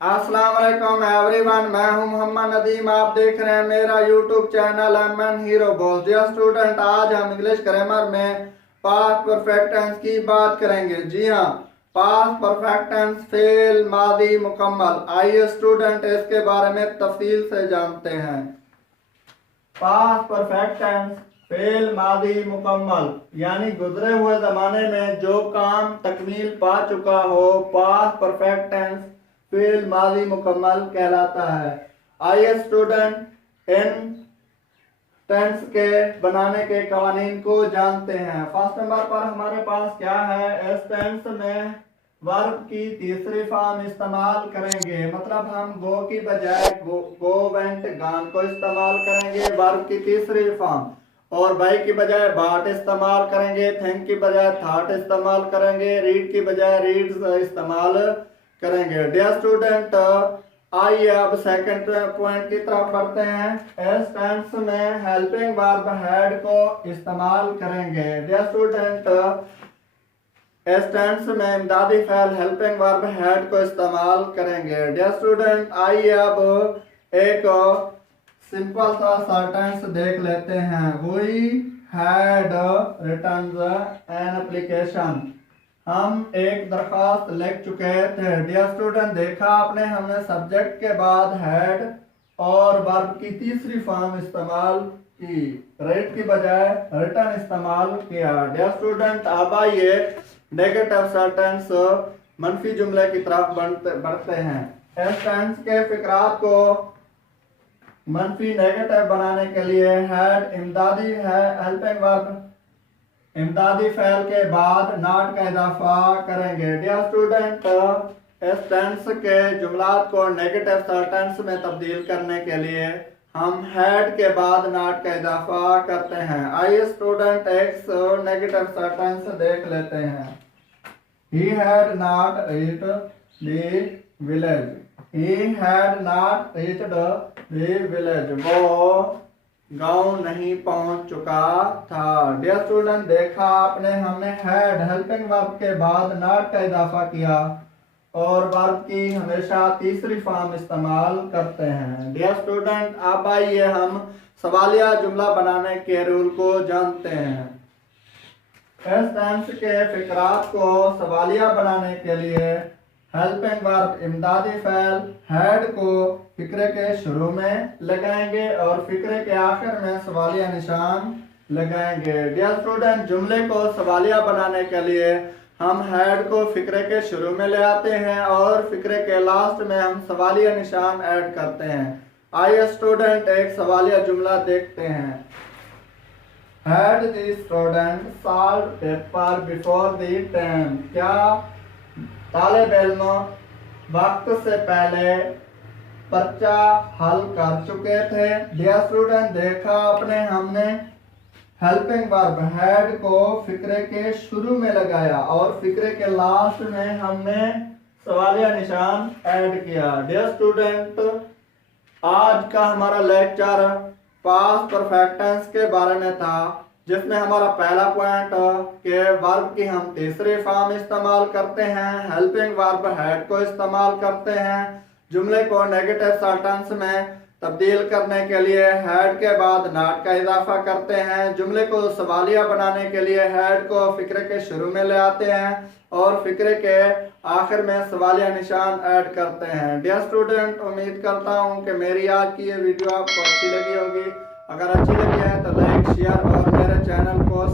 अस्सलाम वालेकुम एवरीवन, मैं हूं मोहम्मद नदीम। आप देख रहे हैं मेरा YouTube channel MN hero boss. Dear student, आज हम इंग्लिश ग्रामर में पास्ट परफेक्ट टेंस की बात करेंगे। जी हाँ, पास्ट परफेक्ट टेंस फेल मादी मुकम्मल। आइए स्टूडेंट इसके बारे में तफसील से जानते हैं। पास्ट परफेक्ट टेंस फेल मादी मुकम्मल यानी गुजरे हुए जमाने में जो काम तकमील पा चुका हो, पास्ट परफेक्ट टेंस फेल मादी मुकम्मल कहलाता है। आइए स्टूडेंट इन टेंस के बनाने के कवानीन को जानते हैं। फर्स्ट नंबर पर हमारे पास क्या है, इस टेंस में वर्ब की तीसरी फॉर्म इस्तेमाल करेंगे। मतलब हम गो की बजाय गो वेंट गान को इस्तेमाल करेंगे वर्ब की तीसरी फॉर्म, और बाई की बजाय बाट इस्तेमाल करेंगे, थिंक की बजाय थॉट इस्तेमाल करेंगे, रीड की बजाय रीड्स इस्तेमाल करेंगे। डियर स्टूडेंट, आइए अब सेकंड पॉइंट की तरफ बढ़ते हैं। इस टेंस में हेल्पिंग वर्ब हैड को इस्तेमाल करेंगे। डियर स्टूडेंट, इस टेंस में इमदादी फ़ेल हेल्पिंग वर्ब हैड को इस्तेमाल करेंगे। डियर स्टूडेंट, आइए अब एक सिंपल सा सेंटेंस देख लेते हैं। We had written an application, हम एक दरखास्त लिख चुके थे। डियर स्टूडेंट, देखा आपने, हमने सब्जेक्ट के बाद हैड और वर्ब की तीसरी फॉर्म इस्तेमाल की, रेड की बजाय रिटन इस्तेमाल किया। डियर स्टूडेंट, अब आइए नेगेटिव सेंटेंस मनफी जुमले की तरफ बढ़ते हैं। इस टेंस के फिक्रात को मनफी नेगेटिव बनाने के लिए हैड इमदादी है हेल्पिंग वर्ब इमदादी फ़ेल के बाद नॉट का इजाफा करेंगे। डियर स्टूडेंट, इस टेंस के जुमलात को नेगेटिव सेंटेंस में तब्दील करने के लिए हम हैड के बाद नॉट का इजाफा करते हैं। आइए स्टूडेंट एक नेगेटिव सेंटेंस देख लेते हैं। He had not reached the village. He had not reached the village. वो गांव नहीं पहुंच चुका था। डियर स्टूडेंट, देखा आपने, हमने हैड हेल्पिंग वर्ब के बाद नॉट का इजाफा किया और वर्ब की हमेशा तीसरी फॉर्म इस्तेमाल करते हैं। डियर स्टूडेंट, अब आइए हम सवालिया जुमला बनाने के रूल को जानते हैं। इस टेंस के फिक्रात को सवालिया बनाने के लिए हेल्पिंग वर्ब इमदादी फ़ेल हैड को फिक्रे के शुरू में लगाएंगे और फिक्रे के आखिर में सवालिया निशान लगाएंगे। डियर स्टूडेंट, जुमले को सवालिया बनाने के लिए हम हैड को फिक्रे के शुरू में ले आते हैं और फिक्रे के लास्ट में हम सवालिया निशान ऐड करते हैं। आइए स्टूडेंट एक सवालिया जुमला देखते हैं। Had the student solved paper before the time? क्या तालिब इल्म वक्त से पहले पर्चा हल कर चुके थे? डियर स्टूडेंट, देखा आपने, हमने हेल्पिंग वर्ब हैड को फिक्रे के शुरू में लगाया और फिक्रे के लास्ट में हमने सवालिया निशान ऐड किया। डियर स्टूडेंट, आज का हमारा लेक्चर पास्ट परफेक्ट टेंस के बारे में था, जिसमें हमारा पहला पॉइंट के वर्ब की हम तीसरी फॉर्म इस्तेमाल करते हैं, हेल्पिंग वर्ब हैड को इस्तेमाल करते हैं, जुमले को नेगेटिव सेंटेंस में तब्दील करने के लिए हैड के बाद नॉट का इजाफा करते हैं, जुमले को सवालिया बनाने के लिए हैड को फिक्रे के शुरू में ले आते हैं और फिक्रे के आखिर में सवालिया निशान ऐड करते हैं। डियर स्टूडेंट, उम्मीद करता हूं कि मेरी आज की ये वीडियो आपको अच्छी लगी होगी। अगर अच्छी लगी है तो लाइक शेयर और मेरे चैनल को